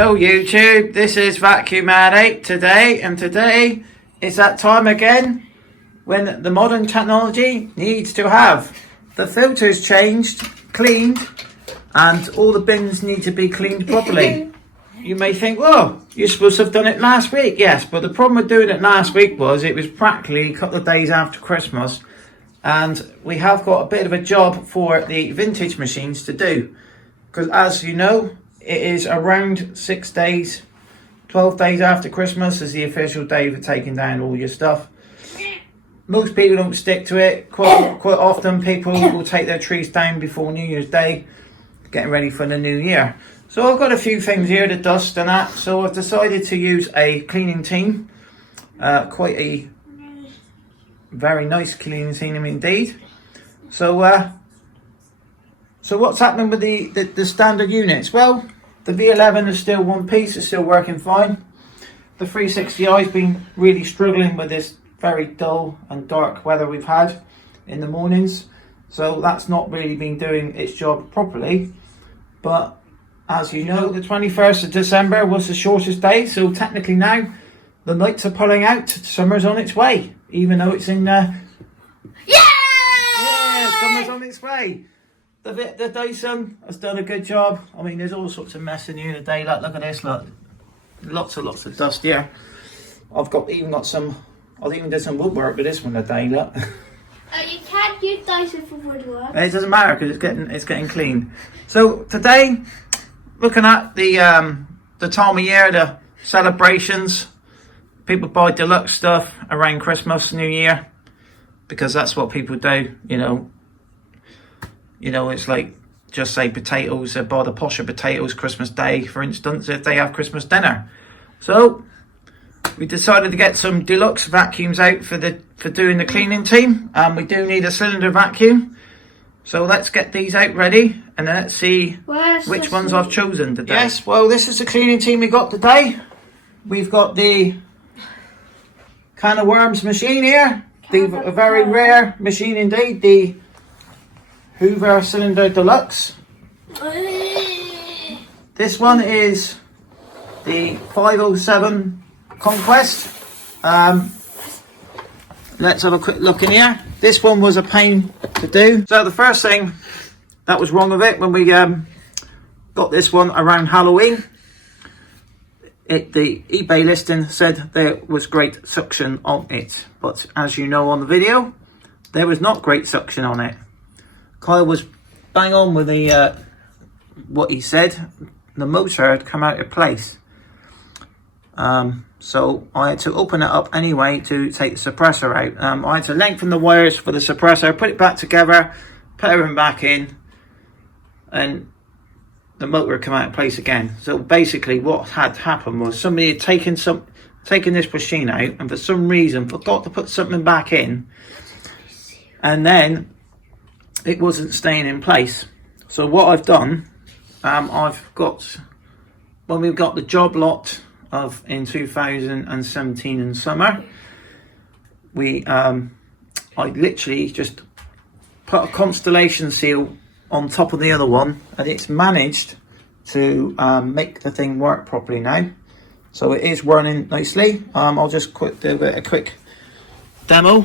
Hello YouTube, this is Vacuum Addict today, and today is that time again when the modern technology needs to have the filters changed, cleaned, and all the bins need to be cleaned properly. You may think, well, you're supposed to have done it last week. Yes, but the problem with doing it last week was it was practically a couple of days after Christmas, and we have got a bit of a job for the vintage machines to do, because as you know, it is around 6 days, 12 days after Christmas is the official day for taking down all your stuff. Most people don't stick to it. Quite often people will take their trees down before New Year's Day, getting ready for the new year. So I've got a few things here to dust and that, so I've decided to use a cleaning team. Quite a very nice cleaning team indeed. So what's happening with the standard units? Well, the V11 is still one piece, it's still working fine. The 360i's been really struggling with this very dull and dark weather we've had in the mornings. So that's not really been doing its job properly. But as you know, the 21st of December was the shortest day. So technically now, the nights are pulling out, summer's on its way. Even though it's in... Yeah, summer's on its way. The Dyson has done a good job. I mean, there's all sorts of mess in here today. Look at this, look. Lots of dust here. I've even did some woodwork with this one today, look. You can't use Dyson for woodwork. It doesn't matter because it's getting clean. So today, looking at the time of year, the celebrations, people buy deluxe stuff around Christmas, New Year, because that's what people do, you know. You know, it's like, just say potatoes, they buy the posher potatoes Christmas Day, for instance, if they have Christmas dinner. So, we decided to get some deluxe vacuums out for doing the cleaning team. We do need a cylinder vacuum. So let's get these out ready, and then let's see which ones I've chosen today. Yes, well, this is the cleaning team we got today. We've got the Can of Worms machine here. A very rare machine indeed, the Hoover Cylinder Deluxe. This one is the 507 Conquest. Let's have a quick look in here. This one was a pain to do. So the first thing that was wrong with it when we got this one around Halloween, the eBay listing said there was great suction on it, but as you know on the video, there was not great suction on it. Kyle was bang on with what he said. The motor had come out of place. So I had to open it up anyway to take the suppressor out. I had to lengthen the wires for the suppressor, put it back together, put everything back in, and the motor had come out of place again. So basically what had happened was somebody had taken this machine out and for some reason forgot to put something back in, and then it wasn't staying in place. So what I've done, when we've got the job lot of in 2017 in summer, I literally just put a Constellation seal on top of the other one, and it's managed to make the thing work properly now. So it is running nicely. I'll just do a quick demo.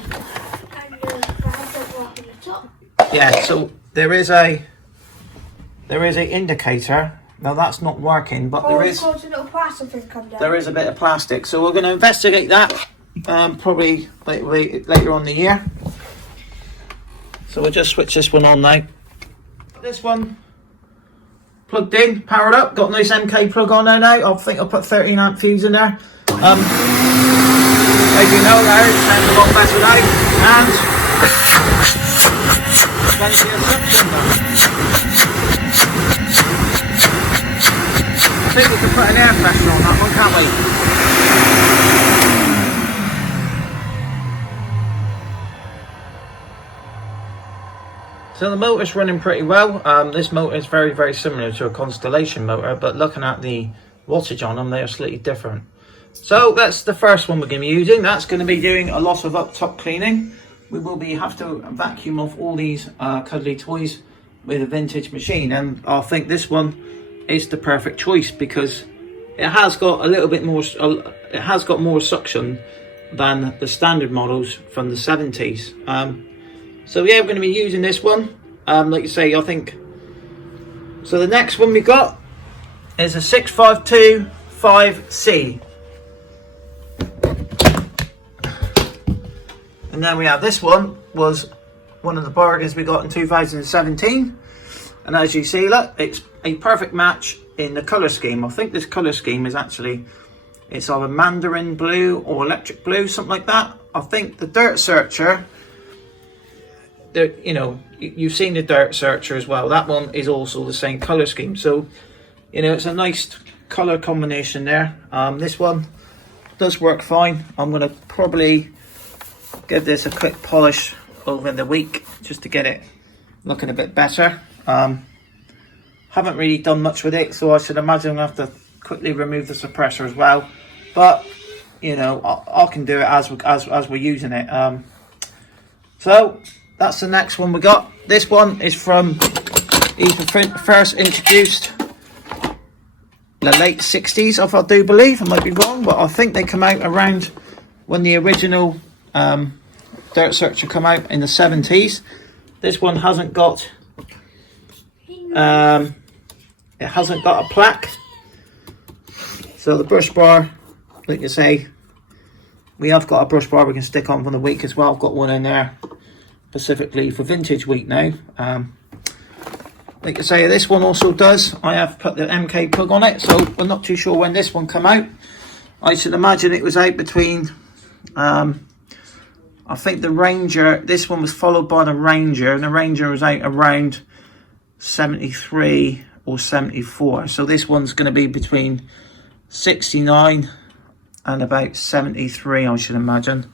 Yeah, so there is a indicator. Now that's not working, but there is a bit of plastic. So we're going to investigate that probably later on in the year. So we'll just switch this one on now. This one plugged in, powered up, got a nice MK plug on there now. I think I'll put 13 amp fuse in there. As you know, there it sounds a lot better now, and plenty of suction though. I think we can put an air pressure on that one, can't we? So the motor's running pretty well. This motor is very, very similar to a Constellation motor, but looking at the wattage on them, they are slightly different. So that's the first one we're going to be using. That's going to be doing a lot of up-top cleaning. We will have to vacuum off all these cuddly toys with a vintage machine, and I think this one is the perfect choice because it has got a little bit more, it has got more suction than the standard models from the 70s. So yeah, we're going to be using this one. Like you say, I think. So the next one we got is a 6525C. And then we have this one, was one of the bargains we got in 2017. And as you see, look, it's a perfect match in the colour scheme. I think this colour scheme is actually, it's either mandarin blue or electric blue, something like that. I think the Dirt Searcher, you know, you've seen the Dirt Searcher as well. That one is also the same colour scheme. So, you know, it's a nice colour combination there. This one does work fine. I'm going to probably give this a quick polish over the week just to get it looking a bit better. Haven't really done much with it, so I should imagine I'll have to quickly remove the suppressor as well. But you know, I can do it as we're using it. So that's the next one we got. This one is from, he first introduced the late 60s, if I do believe. I might be wrong, but I think they come out around when the original Dirt Searcher come out in the 70s. This one hasn't got it hasn't got a plaque. So the brush bar, like I say, we have got a brush bar we can stick on from the week as well. I've got one in there specifically for Vintage Week now. Like I say, this one also does. I have put the MK plug on it, so we're not too sure when this one come out. I should imagine it was out between, I think the Ranger, this one was followed by the Ranger, and the Ranger was out around 73 or 74. So this one's going to be between 69 and about 73, I should imagine.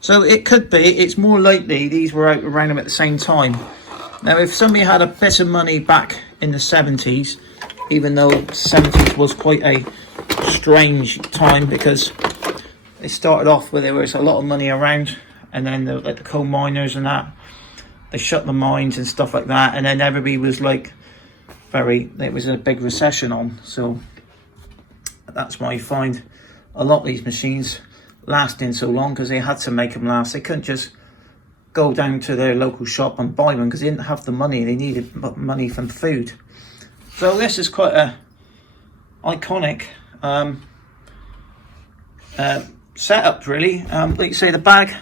So it could be, it's more likely these were out around them at the same time. Now, if somebody had a bit of money back in the 70s, even though the 70s was quite a strange time because they started off where there was a lot of money around, and then like the coal miners and that, they shut the mines and stuff like that, and then everybody was like it was a big recession on. So that's why you find a lot of these machines lasting so long, because they had to make them last. They couldn't just go down to their local shop and buy one because they didn't have the money. They needed money from food. So this is quite a iconic setup, really. Like you say, the bag,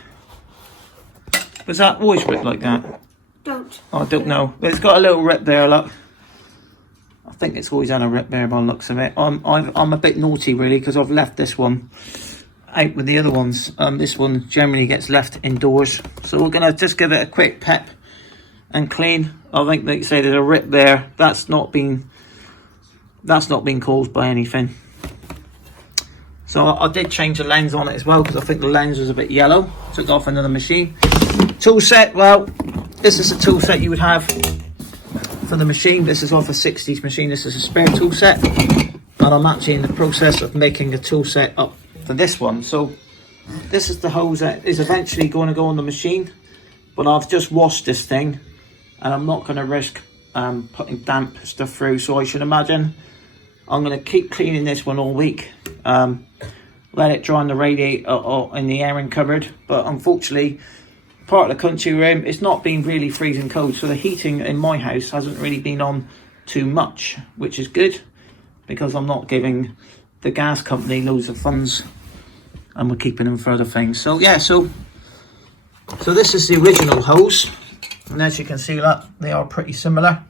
was that always ripped like that? I don't know, but it's got a little rip there. Look, I think it's always had a rip there by the looks of it. I'm a bit naughty really, because I've left this one out with the other ones. This one generally gets left indoors, so we're gonna just give it a quick pep and clean. I think, like you say, there's a rip there. That's not been caused by anything. So I did change the lens on it as well, because I think the lens was a bit yellow. Took off another machine. Tool set, well, this is a tool set you would have for the machine. This is off a 60s machine. This is a spare tool set, and I'm actually in the process of making a tool set up for this one. So this is the hose that is eventually going to go on the machine, but I've just washed this thing, and I'm not going to risk putting damp stuff through. So I should imagine I'm going to keep cleaning this one all week, let it dry on the radiator or in the airing cupboard. But unfortunately, part of the country we're in, it's not been really freezing cold, so the heating in my house hasn't really been on too much, which is good, because I'm not giving the gas company loads of funds, and we're keeping them for other things. So yeah, so this is the original hose, and as you can see, that they are pretty similar.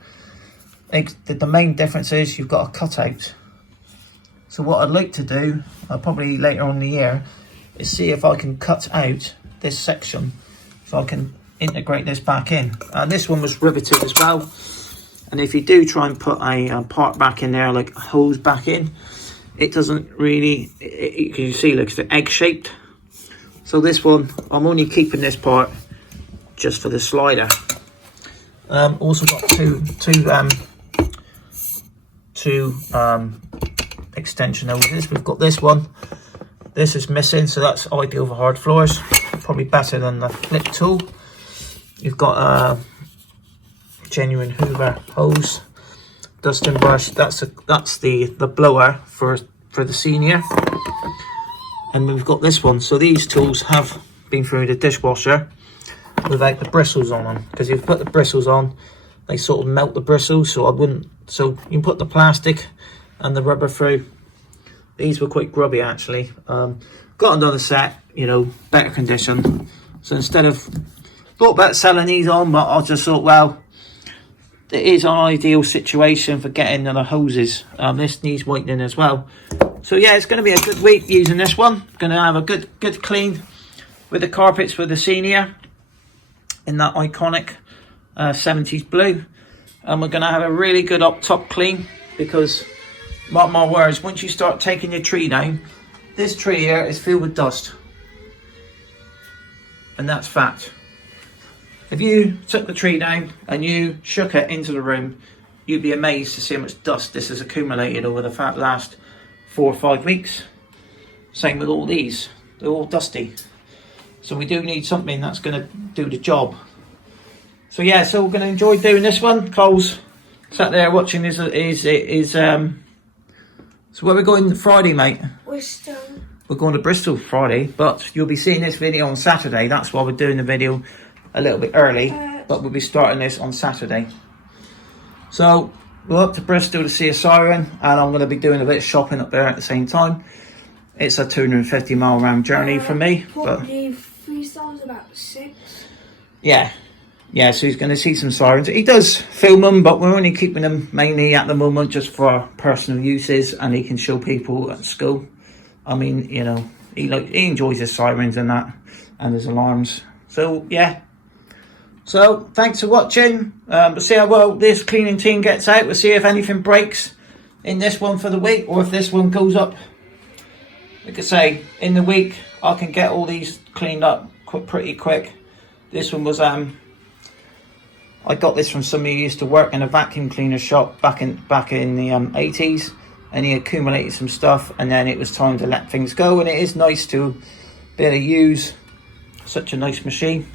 The main difference is you've got a cutout. So what I'd like to do, probably later on in the year, is see if I can cut out this section so I can integrate this back in. And this one was riveted as well, and if you do try and put a part back in there, like a hose back in, it doesn't really, you can see, like, it's egg shaped. So this one, I'm only keeping this part just for the slider. Also got two extension hoses. We've got this one. This is missing, so that's ideal for hard floors. Probably better than the flip tool. You've got a genuine Hoover hose, dusting brush. That's the blower for for the senior. And we've got this one. So these tools have been through the dishwasher without the bristles on them. Because if you put the bristles on, they sort of melt the bristles. So I wouldn't. So you can put the plastic and the rubber through. These were quite grubby actually. Got another set, you know, better condition. So instead of thought about selling these on, but I just thought, well, it is an ideal situation for getting the hoses. This needs whitening as well. So yeah, it's going to be a good week using this one. Going to have a good clean with the carpets for the senior in that iconic 70s blue. And we're going to have a really good up top clean, because mark my words, once you start taking your tree down, this tree here is filled with dust. And that's fact. If you took the tree down and you shook it into the room, you'd be amazed to see how much dust this has accumulated over the last 4 or 5 weeks. Same with all these, they're all dusty. So we do need something that's going to do the job. So yeah, so we're going to enjoy doing this one. Cole's sat there watching his so where are we going Friday, mate? Bristol. We're going to Bristol Friday, but you'll be seeing this video on Saturday. That's why we're doing the video a little bit early, but we'll be starting this on Saturday. So we're up to Bristol to see a siren, and I'm going to be doing a bit of shopping up there at the same time. It's a 250-mile round journey for me. Probably 3 stars, about 6. Yeah, so he's going to see some sirens. He does film them, but we're only keeping them mainly at the moment just for personal uses, and he can show people at school. I mean, you know, he enjoys his sirens and that, and his alarms. So yeah. So thanks for watching. We'll see how well this cleaning team gets out. We'll see if anything breaks in this one for the week, or if this one goes up. Like I say, in the week I can get all these cleaned up pretty quick. This one was I got this from somebody who used to work in a vacuum cleaner shop back in the 80s, and he accumulated some stuff, and then it was time to let things go. And it is nice to be able to use such a nice machine.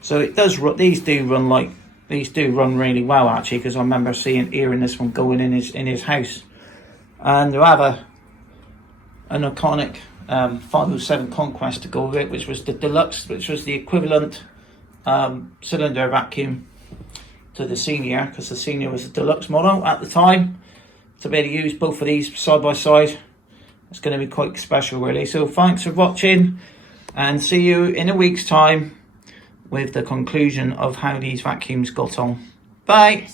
So it does. These do run really well actually, because I remember hearing this one going in his house. And they have an iconic 507 Conquest to go with it, which was the deluxe, which was the equivalent cylinder vacuum to the senior, because the senior was a deluxe model at the time. To be able to use both of these side by side, it's going to be quite special really. So thanks for watching, and see you in a week's time with the conclusion of how these vacuums got on. Bye.